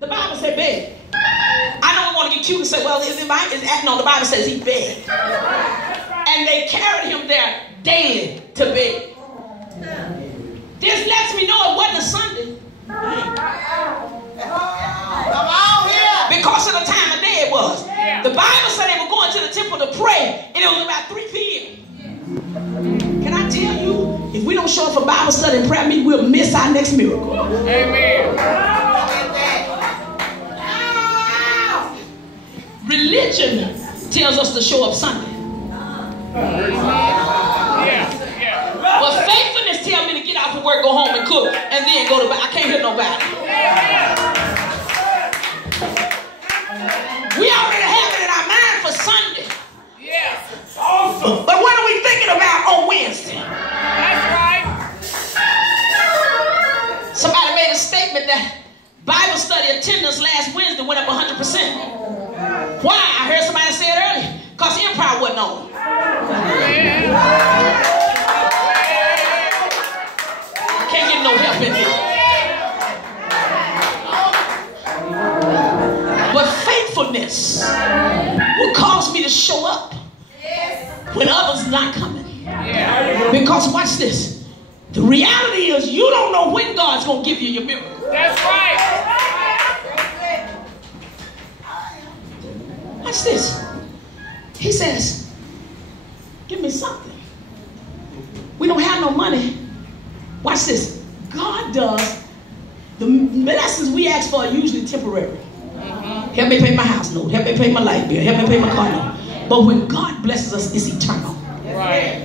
The Bible said beg. I don't want to get cute and say, well, no, the Bible says he begged. And they carried him there daily to beg. This lets me know it wasn't a Sunday. Because of the time of day it was. The Bible said they were going to the temple to pray, and it was about 3 p.m. Can I tell you, if we don't show up for Bible study and prayer meeting, we'll miss our next miracle. Amen. Religion tells us to show up Sunday. But faithfulness tells me to get out from work, go home and cook, and then go to bed. I can't hear nobody. We already have it in our mind for Sunday. Yes. Awesome. But what are we thinking about on Wednesday? That's right. Somebody made a statement that Bible study attendance last Wednesday went up 100%. Why? I heard somebody say it earlier. Because Empire wasn't on. Can't get no help in here. But faithfulness will cause me to show up when others not coming. Because watch this. The reality is you don't know when God's going to give you your miracle. That's right. Watch this. He says, give me something. We don't have no money. Watch this. God does. The blessings we ask for are usually temporary. Help me pay my house note. Help me pay my light bill. Help me pay my car note. But when God blesses us, it's eternal. Right.